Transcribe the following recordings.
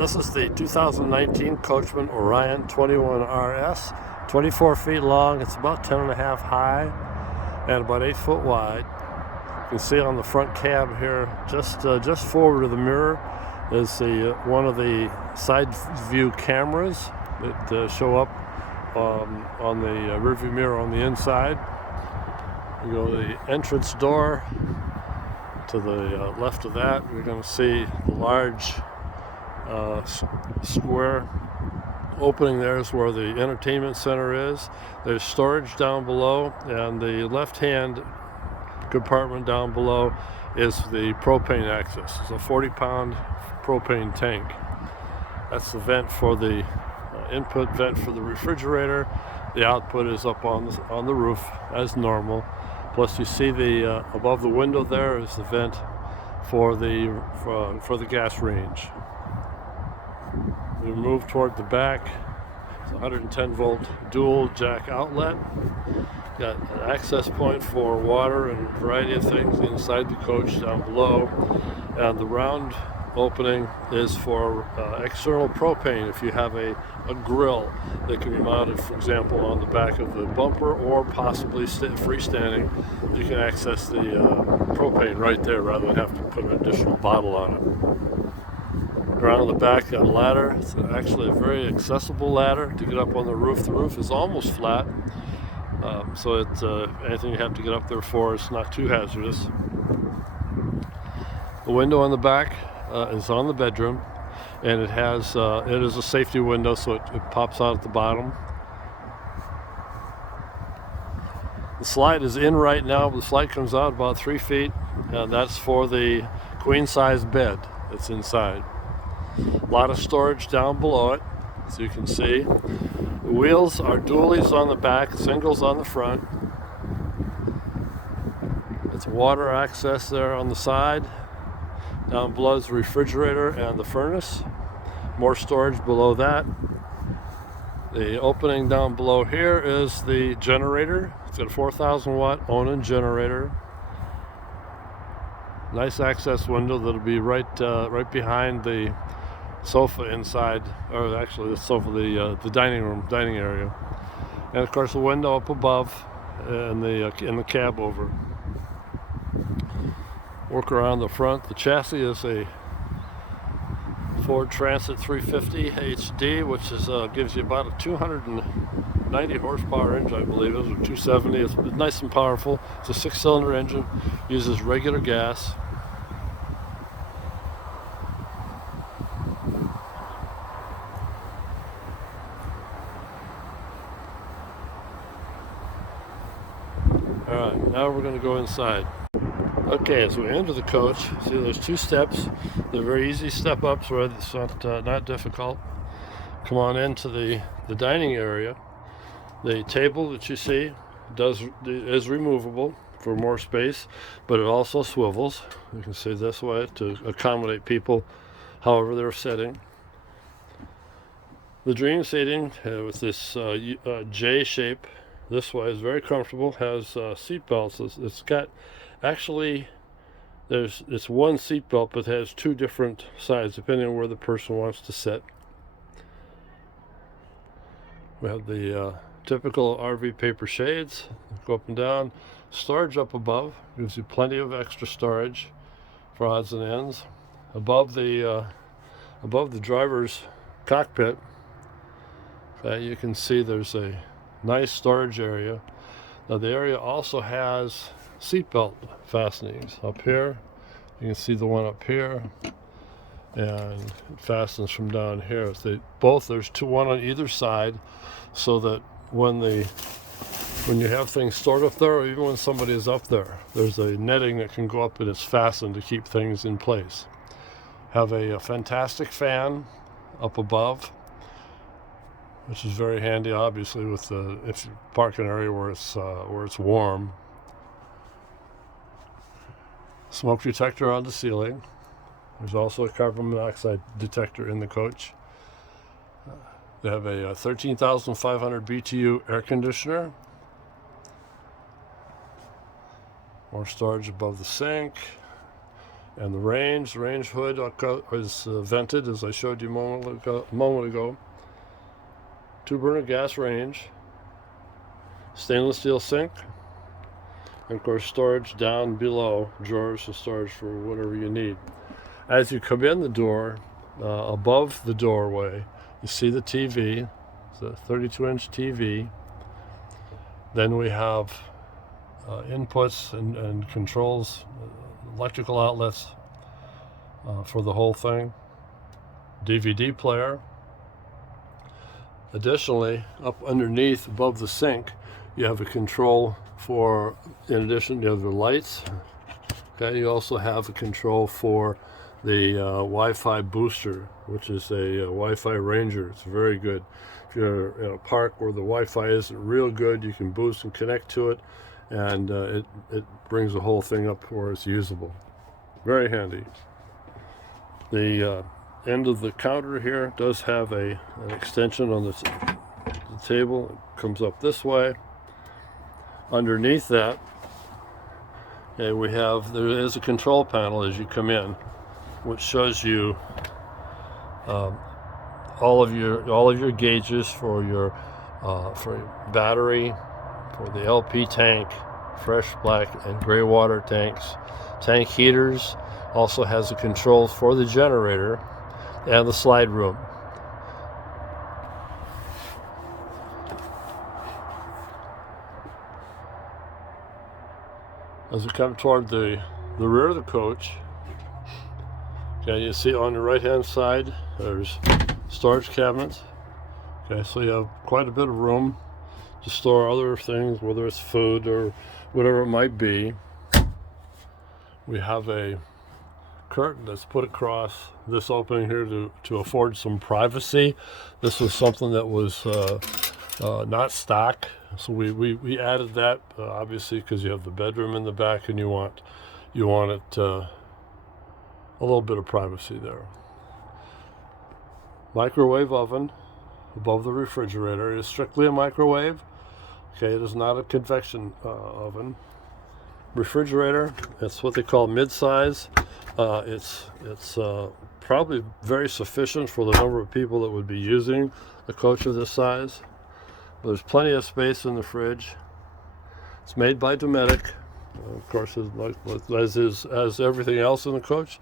This is the 2019 Coachmen Orion 21RS, 24 feet long. It's about 10.5 high and about 8 foot wide. You can see on the front cab here, just forward of the mirror, is one of the side view cameras that show up on the rear view mirror on the inside. You go to the entrance door. To the left of that, you're going to see the large square opening. There is where the entertainment center is. There's storage down below, and the left-hand compartment down below is the propane access. It's a 40-pound propane tank. That's the vent for the input vent for the refrigerator. The output is up on the roof as normal. Plus, you see the above the window there is the vent for the gas range. We move toward the back. It's a 110 volt dual jack outlet. Got an access point for water and a variety of things inside the coach down below. And the round opening is for external propane if you have a grill that can be mounted, for example, on the back of the bumper, or possibly freestanding. You can access the propane right there rather than have to put an additional bottle on it. Around the back, got a ladder. It's actually a very accessible ladder to get up on the roof. The roof is almost flat, so it's anything you have to get up there for, it's not too hazardous. The window on the back is on the bedroom, and it is a safety window, so it pops out at the bottom. The slide is in right now, but the slide comes out about 3 feet, and that's for the queen size bed that's inside. A lot of storage down below it, as you can see. The wheels are dualies on the back, singles on the front. It's water access there on the side. Down below is the refrigerator and the furnace. More storage below that. The opening down below here is the generator. It's got a 4,000 watt Onan generator. Nice access window that'll be right behind the sofa inside, or actually the sofa, the dining area. And of course the window up above and in the cab over. Work around the front. The chassis is a Ford Transit 350 HD, which gives you about a 290 horsepower engine, I believe it is, or 270. It's nice and powerful. It's a 6-cylinder engine, uses regular gas. All right, now we're going to go inside. Okay, as we enter the coach, see there's 2 steps. They're very easy step ups, where it's not difficult. Come on into the dining area. The table that you see is removable for more space, but it also swivels. You can see this way to accommodate people however they're sitting. The dream seating with this J shape this way is very comfortable. Has seat belts. It's got actually, it's one seat belt, but it has 2 different sides depending on where the person wants to sit. We have the typical RV paper shades, go up and down. Storage up above gives you plenty of extra storage for odds and ends. Above the driver's cockpit, you can see there's a nice storage area. Now the area also has seatbelt fastenings up here. You can see the one up here, and it fastens from down here. There's one on either side, so that when you have things stored up there, or even when somebody is up there, there's a netting that can go up and it's fastened to keep things in place. Have a fantastic fan up above, which is very handy, obviously, if you park in an area where it's warm. Smoke detector on the ceiling. There's also a carbon monoxide detector in the coach. They have a 13,500 BTU air conditioner. More storage above the sink. And the range hood is vented, as I showed you a moment ago. 2-burner gas range, stainless steel sink, and of course storage down below, drawers and storage for whatever you need. As you come in the door, above the doorway, you see the TV. It's a 32-inch TV. Then we have inputs and controls, electrical outlets for the whole thing. DVD player. Additionally, up underneath, above the sink, you have a control for, in addition, you have the lights. Okay, you also have a control for the Wi-Fi booster, which is a Wi-Fi Ranger. It's very good. If you're in a park where the Wi-Fi isn't real good, you can boost and connect to it, and it brings the whole thing up where it's usable. Very handy. The end of the counter here does have an extension on the table. It comes up this way. Underneath that, there is a control panel as you come in, which shows you all of your gauges for your battery, for the LP tank, fresh black and gray water tanks, tank heaters. Also has a control for the generator and the slide room. As we come toward the rear of the coach, okay, you see on the right hand side there's storage cabinets. Okay, so you have quite a bit of room to store other things, whether it's food or whatever it might be. We have a curtain that's put across this opening here to afford some privacy. This was something that was not stock, so we added that obviously because you have the bedroom in the back and you want it a little bit of privacy there. Microwave oven above the refrigerator. It is strictly a microwave. Okay, it is not a convection oven. Refrigerator, it's what they call mid-size. It's probably very sufficient for the number of people that would be using a coach of this size. But there's plenty of space in the fridge. It's made by Dometic. Of course, as everything else in the coach,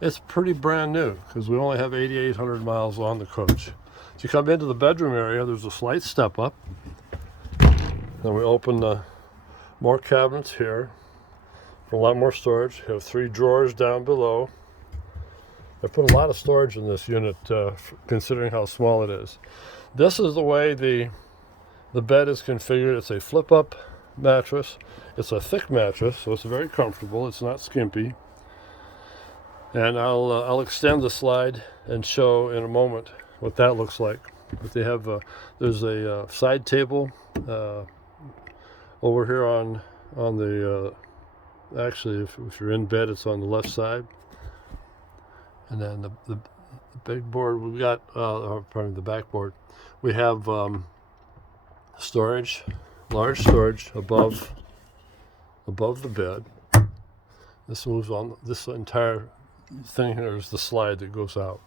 it's pretty brand new because we only have 8,800 miles on the coach. As you come into the bedroom area, there's a slight step up. Then we open more cabinets here for a lot more storage. You have 3 drawers down below. I put a lot of storage in this unit considering how small it is. This is the way the bed is configured. It's a flip-up mattress. It's a thick mattress, so it's very comfortable. It's not skimpy. And I'll extend the slide and show in a moment what that looks like. But they have there's a side table over here on the actually if you're in bed, it's on the left side. And then the big board we've got, pardon me, the backboard, we have storage, large storage above the bed. This moves on. This entire thing here is the slide that goes out.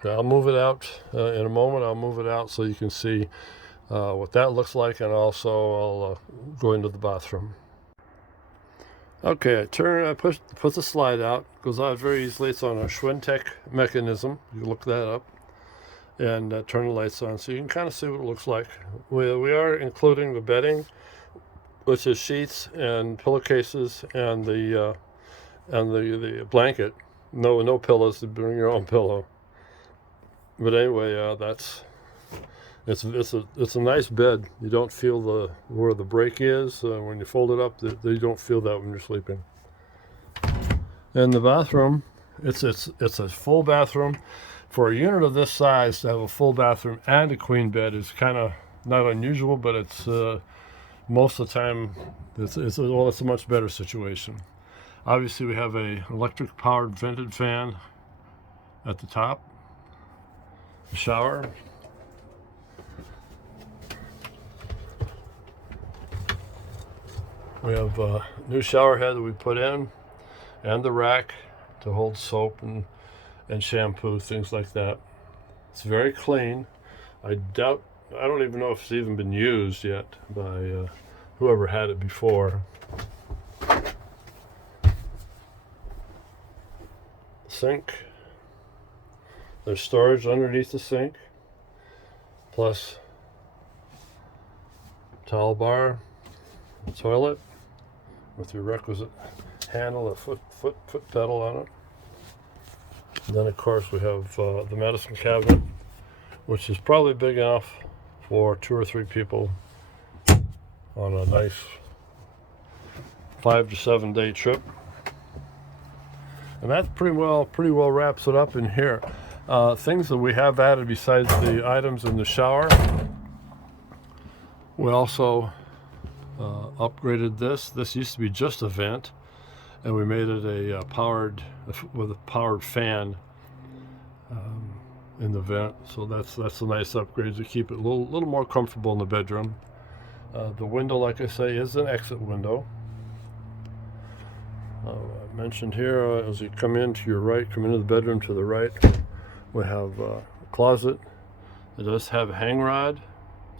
Okay, I'll move it out in a moment. I'll move it out so you can see what that looks like, and also I'll go into the bathroom. Okay, I put the slide out. It goes out very easily. It's on a Schwintek mechanism. You can look that up. And turn the lights on so you can kind of see what it looks like. We are including the bedding, which is sheets and pillowcases and the blanket. No pillows. To bring your own pillow. But anyway, it's a nice bed. You don't feel where the break is when you fold it up. You don't feel that when you're sleeping. And the bathroom, it's a full bathroom. For a unit of this size, to have a full bathroom and a queen bed is kind of not unusual, but it's most of the time it's a much better situation. Obviously, we have a electric powered vented fan at the top. A shower. We have a new shower head that we put in, and the rack to hold soap and shampoo, things like that. It's very clean. I don't even know if it's even been used yet by whoever had it before. Sink. There's storage underneath the sink, plus towel bar, toilet with your requisite handle, a foot pedal on it. And then of course we have the medicine cabinet, which is probably big enough for 2 or 3 people on a nice 5 to 7 day trip. And that pretty well wraps it up in here. Things that we have added besides the items in the shower, we also upgraded this. This used to be just a vent, and we made it a powered fan in the vent. So that's a nice upgrade to keep it a little more comfortable in the bedroom. The window, like I say, is an exit window. I mentioned here, as you come in to your right, come into the bedroom to the right, we have a closet. It does have a hang rod,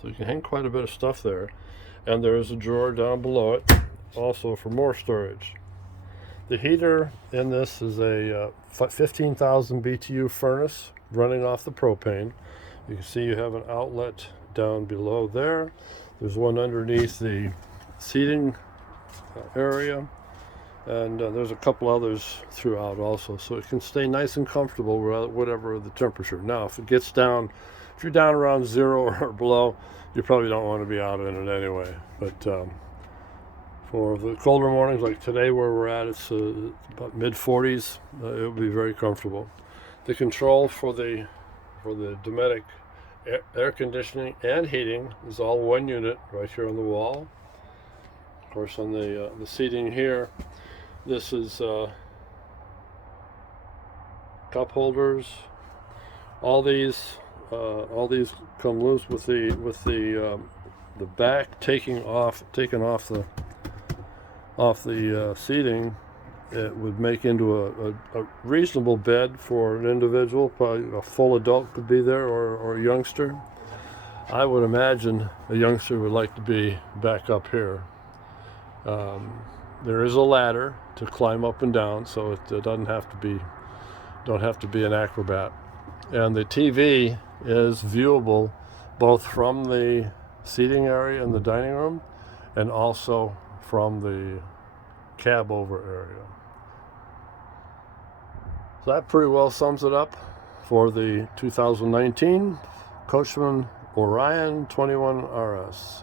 so you can hang quite a bit of stuff there. And there is a drawer down below it, also for more storage. The heater in this is a 15,000 BTU furnace running off the propane. You can see you have an outlet down below there. There's one underneath the seating area. And there's a couple others throughout also, so it can stay nice and comfortable whatever the temperature. Now, if you're down around 0 or below, you probably don't want to be out in it anyway. But for the colder mornings like today where we're at, it's about mid-40s, it will be very comfortable. The control for the Dometic air conditioning and heating is all one unit right here on the wall. Of course, on the seating here, this is cup holders. All these come loose with the back taken off the seating. It would make into a reasonable bed for an individual. Probably a full adult could be there, or a youngster. I would imagine a youngster would like to be back up here. There is a ladder to climb up and down, so it don't have to be an acrobat. And the TV is viewable both from the seating area in the dining room and also from the cab over area. So that pretty well sums it up for the 2019 Coachmen Orion 21 RS.